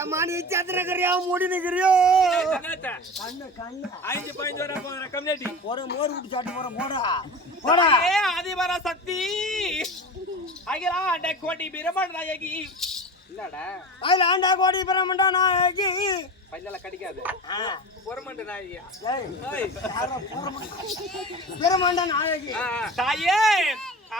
ஏமா நீ சத்திரக்கறியா மூடி நிக்கிறியோ கண்ணு கண்ணு 5 வர போற கம்யூனிட்டி ஒரு மோர் விட்டு சாட்டி போடா போடா ஏ ஆதிவர சக்தி அகிலா அண்ட கோடி பிரம்மன் நாயகி இல்லடா அதுல ஆண்டா கோடி பிரம்மன் நாயகி பல்லல கடிக்காது பிரம்மன் நாயகி ஏய் யாரோ பிரம்மன் நாயகி தாயே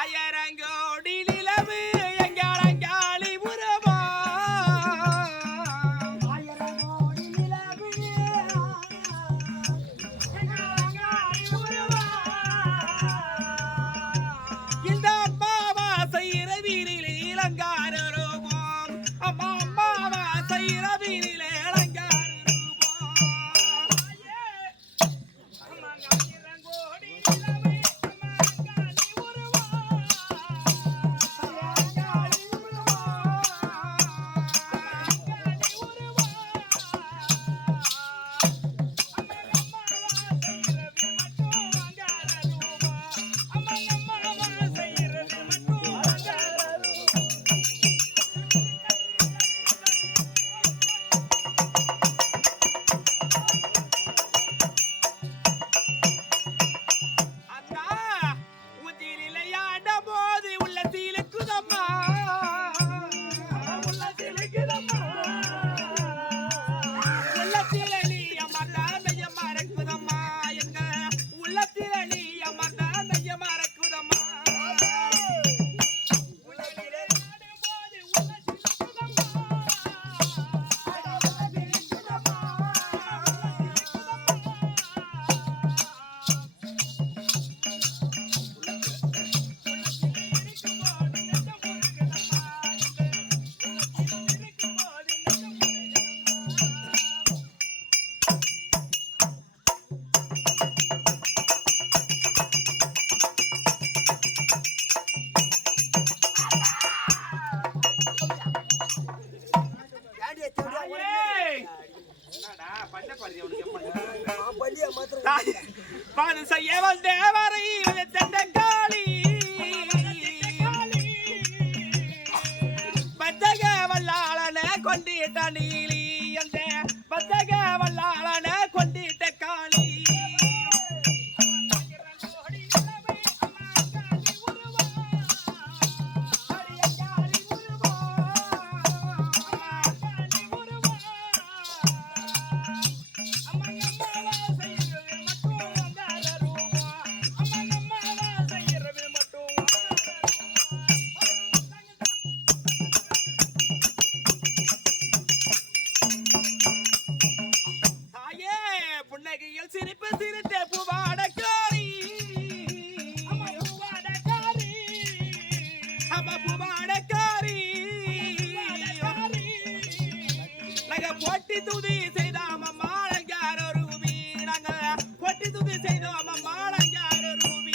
ஆயரங்கோடி நிலவு எங்கரங்காளி புறமா பாது செய்ய வந்த வரை தண்டக்காளி பத்தக வல்லாளன கொண்டிட்ட நீலி அந்த பத்தக வல்லாளன கொண்டிட்ட காளி சிரிப்பு சிரித்த பூவாடக்காரி பூவாடக்காரி நாங்க போட்டி துதி செய்தோம் மாளங்கார ரூபி நாங்க போட்டி துதி செய்தோம் மாளங்கார Ruby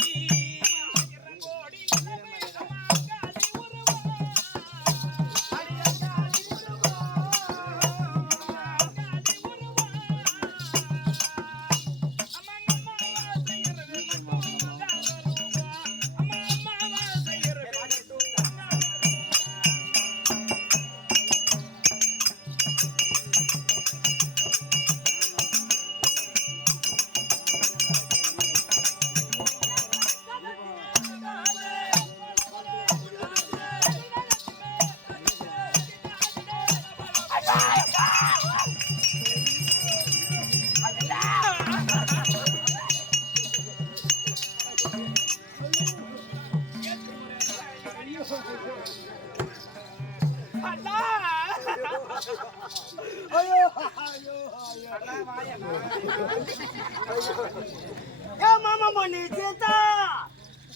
Ya mama moni cita.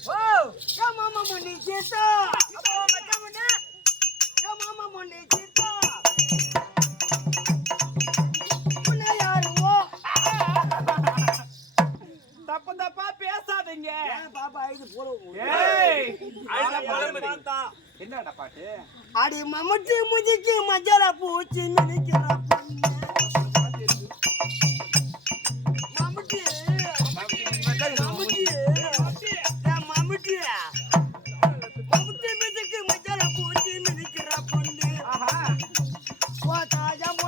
Oh, ya mama moni cita. Apa macam mana? Ya mama moni cita. Mana yaru? தப்பு தப்பா பேசாதீங்க. பாப்பா இது போறோம். ஏய், அட போலமடி. என்னடா பாட்டு? அடி மம்மட்டி முதிக்கு மஞ்சள பூச்சி மினிக்கிற பொண்ணு. மம்மட்டி மம்முட்டி மிதிக்கு மஞ்சள பூச்சி மினிக்கிற பொண்ணு. ஆஹா. கோதாஜம்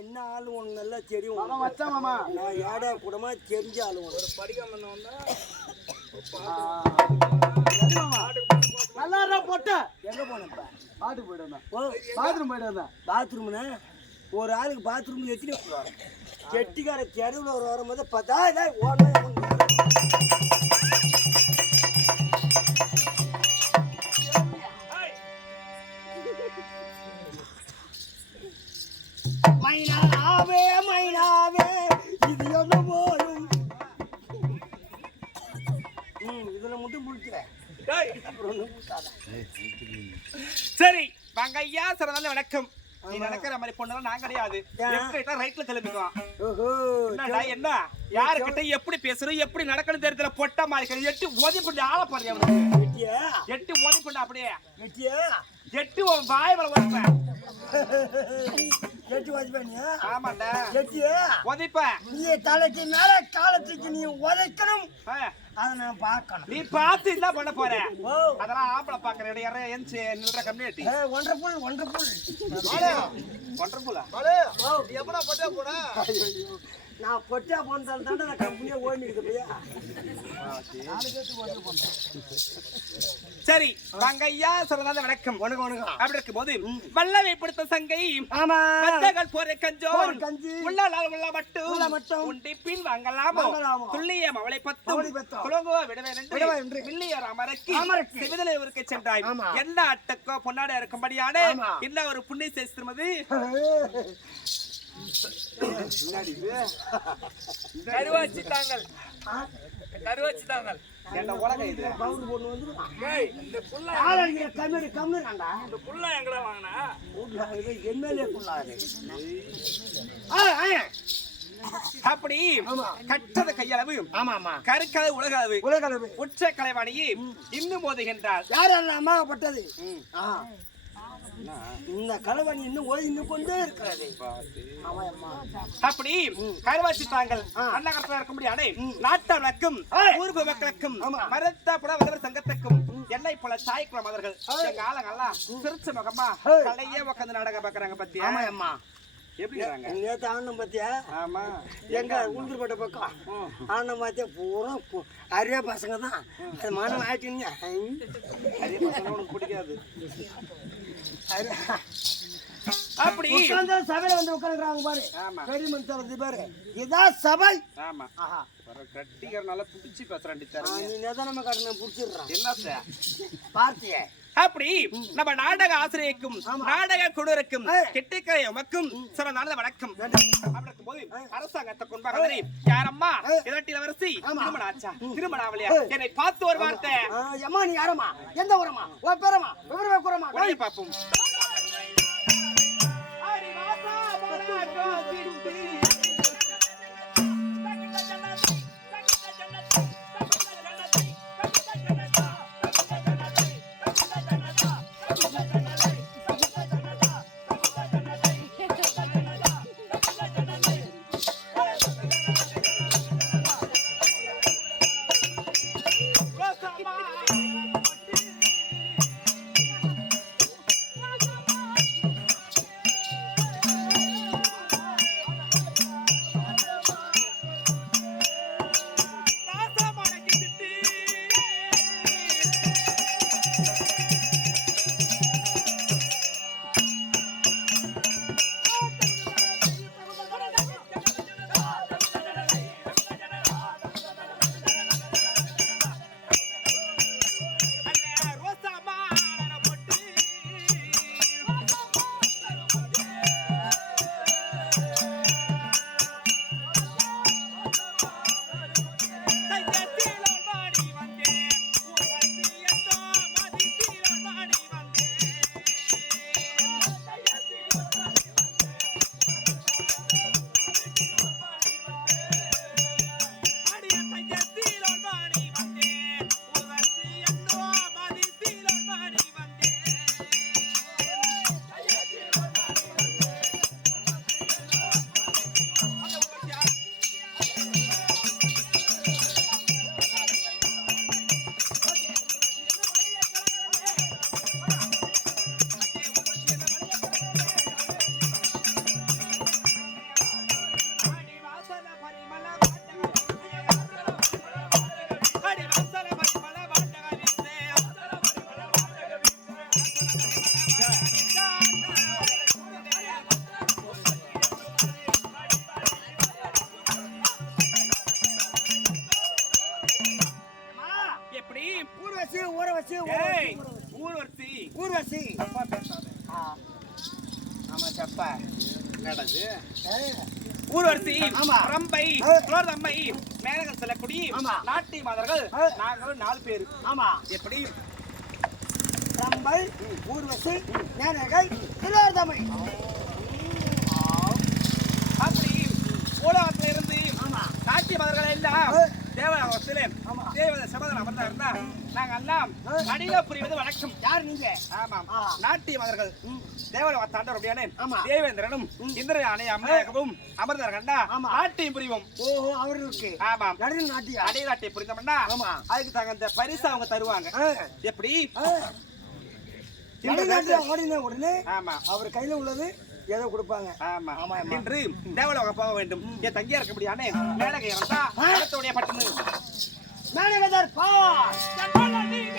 என்ன ஆளு உனக்கு நல்லா தெரியும் மாமா மச்சான் மாமா நான் ஏடா கூடமா தெரிஞ்ச ஆளு ஒரு படிக்காம வந்தா நல்லா போட்ட எங்க போனப்ப பாட்டுக்கு போயிட்டு வந்தேன் ஓ பாத்ரூம் போயிட்டு வந்தேன் பாத்ரூம்னா ஒரு ஆளுக்கு பாத்ரூம் எத்தனை வருவாங்க செட்டிக்கார தெருவில் ஒரு வரும்போது பார்த்தா ஓடணும் மைனாவே மைனாவே இது என்ன போயும் இதுல மட்டும் முடிக்கிறேன் சரி வாங்க ஐயா சிறந்த வணக்கம் நீ நடக்கிற மாதிரி பொண்ணுலாம் நான் கிடையாது லெஃப்ட் ரைட்ல கிளம்பிடுவான் என்னடா என்ன யாருக்கிட்ட எப்படி பேசுறோம் எப்படி நடக்கணும் தெரியல பொட்ட மாதிரி எட்டு ஓதி பண்ணி ஆள பாரு அவனுக்கு எட்டு ஓதி பண்ண அப்படியே எட்டு உன் வாய் மேல ஓதிப்பேன் எட்டு வச்சுப்பேன் ஆமாண்டா எட்டு ஓதிப்பேன் நீ தலைக்கு மேல காலத்துக்கு நீ உதைக்கணும் அதை நான் பார்க்கணும் நீ பார்த்து என்ன பண்ண போற அதெல்லாம் ஆம்பளை பாக்குற யாரும் எந்த நில்ற கம்யூனிட்டி ஒண்டர்ஃபுல் ஒண்டர்ஃபுல் ஒண்டர்ஃபுல்லா நீ எப்படா பட்டா போனா நான் பொட்டா போனாலும் தானே நான் கம்பெனியே ஓடிக்கிட்டு பையா சரி வாங்க ஐயா சொல்றதா வணக்கம் வணக்கம் வணக்கம் அப்படி இருக்கும் போது வல்லவை பிடித்த சங்கை ஆமா மத்தகள் போற கஞ்சோ கஞ்சி உள்ளால் உள்ள உள்ள மட்டும் மட்டும் உண்டி பின் வாங்கலாமோ துல்லியம் அவளை பத்தும் குலங்கோ விடவே என்று வில்லியர் அமரக்கு சிவிதலை ஊருக்கு சென்றாய் எல்லா அட்டக்கோ பொன்னாட இருக்கும்படியான என்ன ஒரு புண்ணிய சேர்த்துமது கருவாச்சி தாங்கள் கருவாச்சி தாங்கள் என்ன உலக இது பவுடர் போட்டு வந்து ஏய் இந்த புள்ள ஆளங்க கம்மி கம்மிடாண்டா இந்த புள்ள எங்கடா வாங்குனா இது எம்எல்ஏ குள்ளாரு அப்படி கட்டத கையளவு ஆமா ஆமா கருக்கலை உலகளவு உலகளவு உச்ச கலைவாணியை இன்னும் போதுகின்றார் யார் அல்ல அம்மாவப்பட்டது இந்த கலவாணி இன்னும் ஓய்ந்து கொண்டே இருக்கிறது அப்படி கருவாச்சி தாங்கள் அன்னகரத்தில் இருக்க முடியாது நாட்டார் வழக்கும் ஊர்வ மக்களுக்கும் மரத்தாப்புட வல்லவர் சங்கத்துக்கும் எல்லை போல சாய்க்குளம் அவர்கள் எங்க ஆளுங்கெல்லாம் சிரிச்ச முகமா கலையே உட்காந்து நாடகம் பாக்குறாங்க பத்தி அம்மா எப்படி நேற்று ஆனந்தம் பார்த்தியா ஆமா எங்க உளுந்தூர்பேட்டை பக்கம் ஆனந்தம் பார்த்தியா பூரா அரியா பசங்க தான் அது மனம் ஆயிட்டுங்க அதே பசங்க உனக்கு பிடிக்காது அப்படி சபையில வந்து உட்காந்துக்கிறாங்க பாரு பெரிய மனுஷன் பாரு இதான் சபை ஆமா கட்டிக்கிற நல்லா புடிச்சு பேசுறான் நீ நிதானமா காட்டு புடிச்சிடுறான் என்ன பார்த்திய அப்படி நம்ம நாடக ஆசிரியருக்கும் நாடக குழுருக்கும் கெட்டிக்கரை உமக்கும் சில நல்ல வணக்கம் அப்படி போது அரசாங்கத்தை கொண்டாங்க யாரம்மா இரட்டி இளவரசி திருமணம் ஆச்சா திருமணம் ஆவலையா என்னை பார்த்து ஒரு வார்த்தை அம்மா நீ யாரம்மா எந்த ஊரம்மா உன் பேரம்மா விவரமா கூறமா பார்ப்போம் ஊர்வசி ஊர்வசி ஏய் ஊர்வசி ஊர்வசி அப்பா பேசாத ஆமா சப்பா நடது ஊர்வசி ஆமா. ரம்பை குலோர்தம்மை மேனகன் செல்லக்குடி ஆமா. நாட்டிய மாதர்கள் நாங்களும் 4 பேர் ஆமா எப்படி ரம்பை ஊர்வசி மேனகை திலோத்தமை அப்படி உலகத்துல இருந்து ஆமா நாட்டிய மாதர்கள் எல்லாம் தேவலோகத்திலே ஆமா. தேவத சபதம் அமர்ந்தா இருந்தா நாங்க எல்லாம் அடிய புரிவது வணக்கம். யார் நீங்க ஆமாம் ஆ. நாட்டிய மாதர்கள் தேவலோக தாண்டவர் அப்படியான ஆமா. தேவேந்திரனும் இந்திரயானை அமலாகவும் அமர்ந்தார் கண்டா ஆமா. நாட்டியம் புரிவோம். ஓஹோ அவர்களுக்கு ஆமாம் நடுவில் நாட்டியா அடைய நாட்டியம் புரிந்தோம்னா ஆமா. அதுக்கு தகுந்த பரிசு அவங்க தருவாங்க. எப்படி நடுவில் நாட்டில் ஓடின உடனே ஆமா அவர் கையில உள்ளது ஏதோ கொடுப்பாங்க. ஆமா ஆமா, ஆமா. இன்று தேவலோகம் போக வேண்டும். என் தங்கியா இருக்கபடியானே மேலகை இறந்தா இடத்துடைய பட்டுன்னு மேனகதர் பா நீங்க